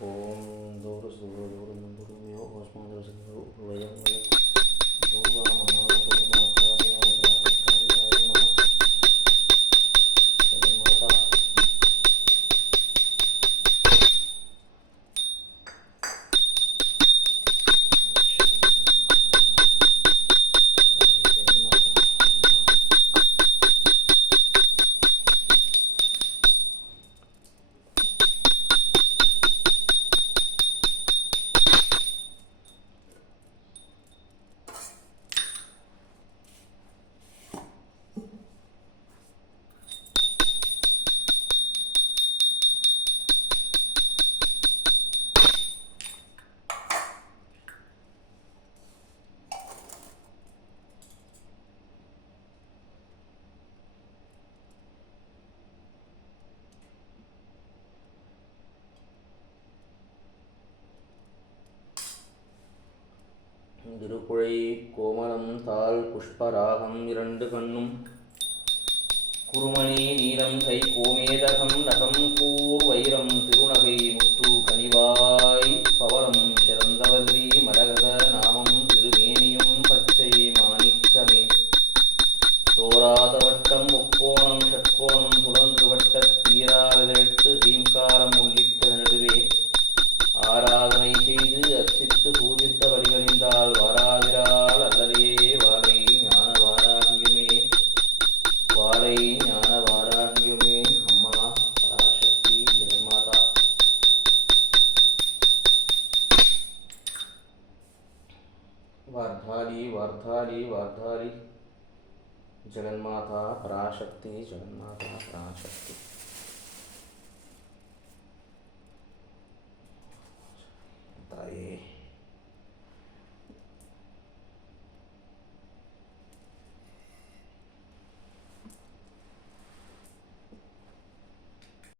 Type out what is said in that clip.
ஓம் தோரஸ்தோரோ ஓஸ்மாதோ வயம் வயம் பூர்வா மகாபூர்வ மாதாபயாய பிராணஸ்தாரியாய நம ஜெகன்மாதா திருக்குழை கோமளம் தாள் புஷ்பராகம் இரண்டு கண்ணும் குருமணி நீலம் கை கோமேதகம் நகம் கூர் வைரம் திருநகை முத்து கனிவாய் பவளம் சிறந்தவல்லி மரகத நாமம் திருமேனியும் பச்சை மாணிக்கமே தோராத வட்டம் முக்கோணம் ஷட்கோணம் துளந்து வட்ட தீராவிதெட்டு தீம்காரம் உள்ளிட்ட நடுவே ஆராதனை செய்து அர்ச்சித்து பூஜித்த வழிகளின்றால் வாராதிரால் அல்லதே வாரை ஞான வாராகியுமே வாரை ஞான வாராகியுமே அம்மா பராசக்தி ஜெகன்மாதா வார்த்தாளி வார்த்தாளி வார்த்தாளி ஜெகன்மாதா பராசக்தி ஜெகன்மாதா பராசக்தி